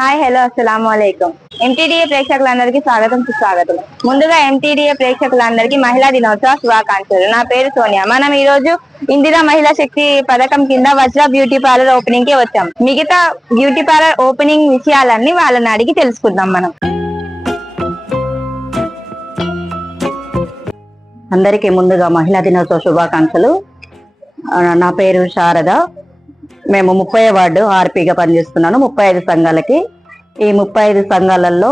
Hi hello అస్సలాము అలైకుం. ఎంటీడీఏ ప్రేక్షకులందరికీ స్వాగతం సుస్వాగతం. ముందుగా ఎంటీడీఏ ప్రేక్షకులందరికీ మహిళా దినోత్సవ శుభాకాంక్షలు. నా పేరు సోనియా. మనం ఈ రోజు ఇందిరా మహిళా శక్తి పథకం కింద వజ్ర బ్యూటీ పార్లర్ ఓపెనింగ్ కి వచ్చాం. మిగతా బ్యూటీ పార్లర్ ఓపెనింగ్ విషయాలన్నీ వాళ్ళని అడిగి తెలుసుకుందాం. మనం అందరికీ ముందుగా మహిళా దినోత్సవ శుభాకాంక్షలు. నా పేరు శారద. మేము 30వ వార్డు ఆర్పీగా పనిచేస్తున్నాను. 35 సంఘాలకి. ఈ 35 సంఘాలలో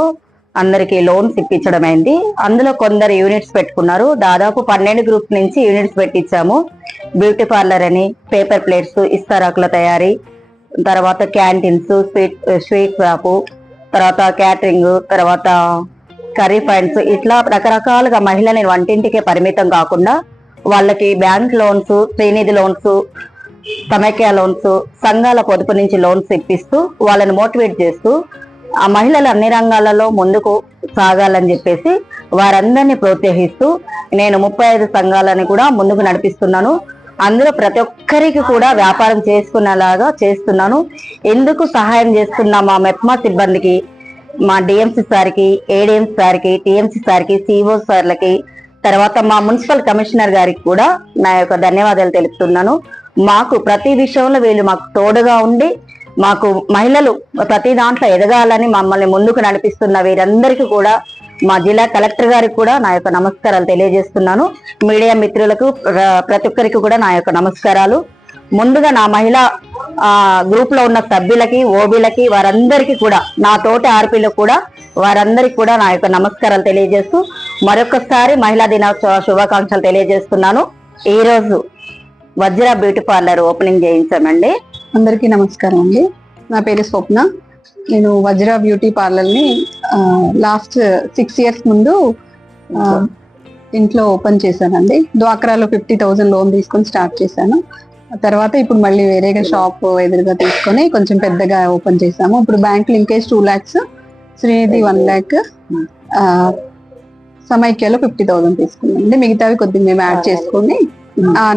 అందరికీ లోన్స్ ఇప్పించడం అయింది. అందులో కొందరు యూనిట్స్ పెట్టుకున్నారు. దాదాపు 12 గ్రూప్ నుంచి యూనిట్స్ పెట్టించాము. బ్యూటీ పార్లర్ అని, పేపర్ ప్లేట్స్, ఇస్తరాకుల తయారీ, తర్వాత క్యాంటీన్స్, స్వీట్ షాపు, తర్వాత క్యాటరింగ్, తర్వాత కర్రీ పాయింట్స్, ఇట్లా రకరకాలుగా మహిళని వంటింటికే పరిమితం కాకుండా వాళ్ళకి బ్యాంక్ లోన్స్, శ్రీనిధి లోన్స్, సమైక్య లోన్స్, సంఘాల పొదుపు నుంచి లోన్స్ ఇప్పిస్తూ వాళ్ళని మోటివేట్ చేస్తూ ఆ మహిళలు అన్ని రంగాలలో ముందుకు సాగాలని చెప్పేసి వారందరినీ ప్రోత్సహిస్తూ నేను 35 సంఘాలని కూడా ముందుకు నడిపిస్తున్నాను. అందులో ప్రతి ఒక్కరికి కూడా వ్యాపారం చేసుకునేలాగా చేస్తున్నాను. ఎందుకు సహాయం చేస్తున్నా మా మెప్మా సిబ్బందికి, మా డిఎంసీ సార్కి, ఏడిఎంసీ సార్కి, టిఎంసీ సార్కి, సిఓ సార్లకి, తర్వాత మా మున్సిపల్ కమిషనర్ గారికి కూడా నా యొక్క ధన్యవాదాలు తెలుపుతున్నాను. మాకు ప్రతి విషయంలో వీళ్ళు మాకు తోడుగా ఉండి మాకు మహిళలు ప్రతి దాంట్లో ఎదగాలని మమ్మల్ని ముందుకు నడిపిస్తున్న వీరందరికీ కూడా, మా జిల్లా కలెక్టర్ గారికి కూడా నా యొక్క నమస్కారాలు తెలియజేస్తున్నాను. మీడియా మిత్రులకు ప్రతి ఒక్కరికి కూడా నా యొక్క నమస్కారాలు. ముందుగా నా మహిళా గ్రూప్ లో ఉన్న సభ్యులకి, ఓబీలకి, వారందరికీ కూడా, నా తోటి ఆర్పీలకు కూడా, వారందరికీ కూడా నా యొక్క నమస్కారాలు తెలియజేస్తూ మరొకసారి మహిళా దినోత్సవ శుభాకాంక్షలు తెలియజేస్తున్నాను. ఈ రోజు వజ్ర బ్యూటీ పార్లర్ ఓపెనింగ్ చేయించామండి. అందరికీ నమస్కారం అండి. నా పేరు స్వప్న. నేను వజ్ర బ్యూటీ పార్లర్ ని లాస్ట్ 6 years ముందు ఇంట్లో ఓపెన్ చేశానండి. డ్వాక్రాలో 50,000 లోన్ తీసుకొని స్టార్ట్ చేశాను. తర్వాత ఇప్పుడు మళ్ళీ వేరేగా షాప్ ఎదురుగా తీసుకొని కొంచెం పెద్దగా ఓపెన్ చేసాము. ఇప్పుడు bank linkage 2 lakhs, Srinidhi 1 lakh, సమైక్యలో 50,000 తీసుకున్నాం అండి. మిగతావి కొద్దిగా మేము యాడ్ చేసుకొని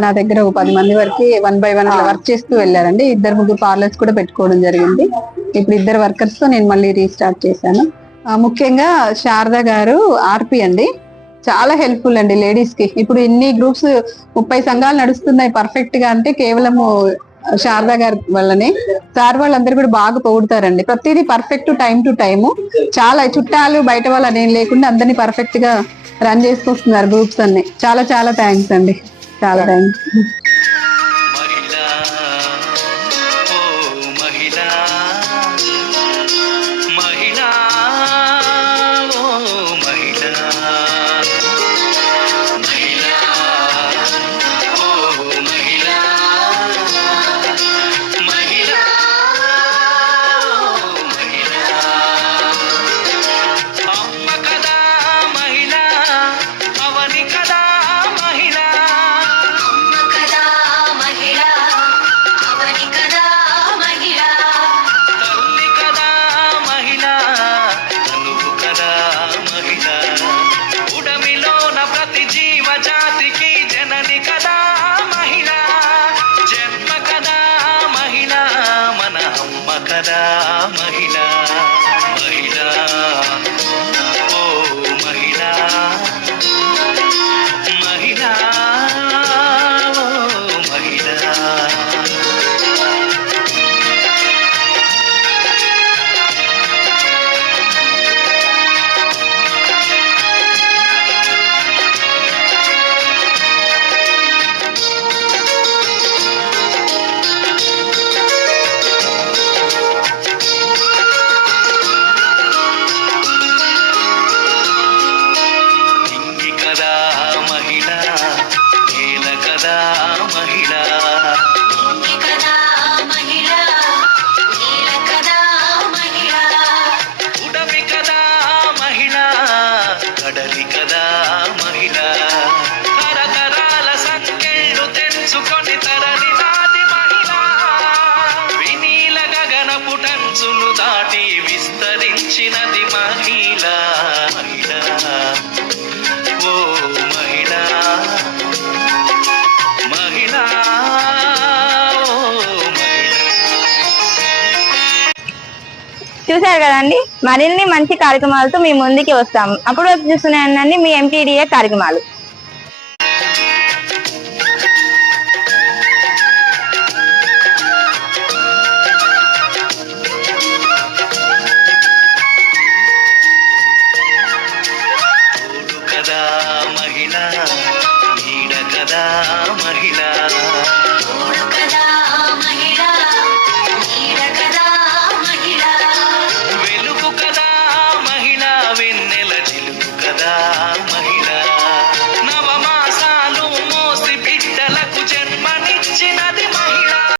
నా దగ్గర 10 మంది వరకు 1 by 1 అలా వర్క్ చేస్తూ వెళ్ళారండి. 2-3 పార్లర్స్ కూడా పెట్టుకోవడం జరిగింది. ఇప్పుడు 2 workers తో నేను మళ్ళీ రీస్టార్ట్ చేశాను. ముఖ్యంగా శారద గారు ఆర్పి అండి, చాలా హెల్ప్ఫుల్ అండి లేడీస్ కి. ఇప్పుడు ఇన్ని గ్రూప్స్ 30 సంఘాలు నడుస్తున్నాయి పర్ఫెక్ట్ గా అంటే కేవలము శారదా గారి వల్లనే. సార్ వాళ్ళందరూ కూడా బాగా పొగుడుతారండి. ప్రతిదీ పర్ఫెక్ట్, టైం టు టైము. చాలా చుట్టాలు బయట వాళ్ళు అనేం లేకుండా అందరినీ పర్ఫెక్ట్ గా రన్ చేసుకొస్తున్నారు గ్రూప్స్ అన్ని. చాలా చాలా థ్యాంక్స్ అండి. చాలా థ్యాంక్స్. చూసారు కదండి, మరిన్ని మంచి కార్యక్రమాలతో మీ ముందుకి వస్తాము. అప్పుడు చూస్తూనే ఉండండి మీ ఎంటీడీఏ కార్యక్రమాలు. మహిళ నీడ కదా మహిళ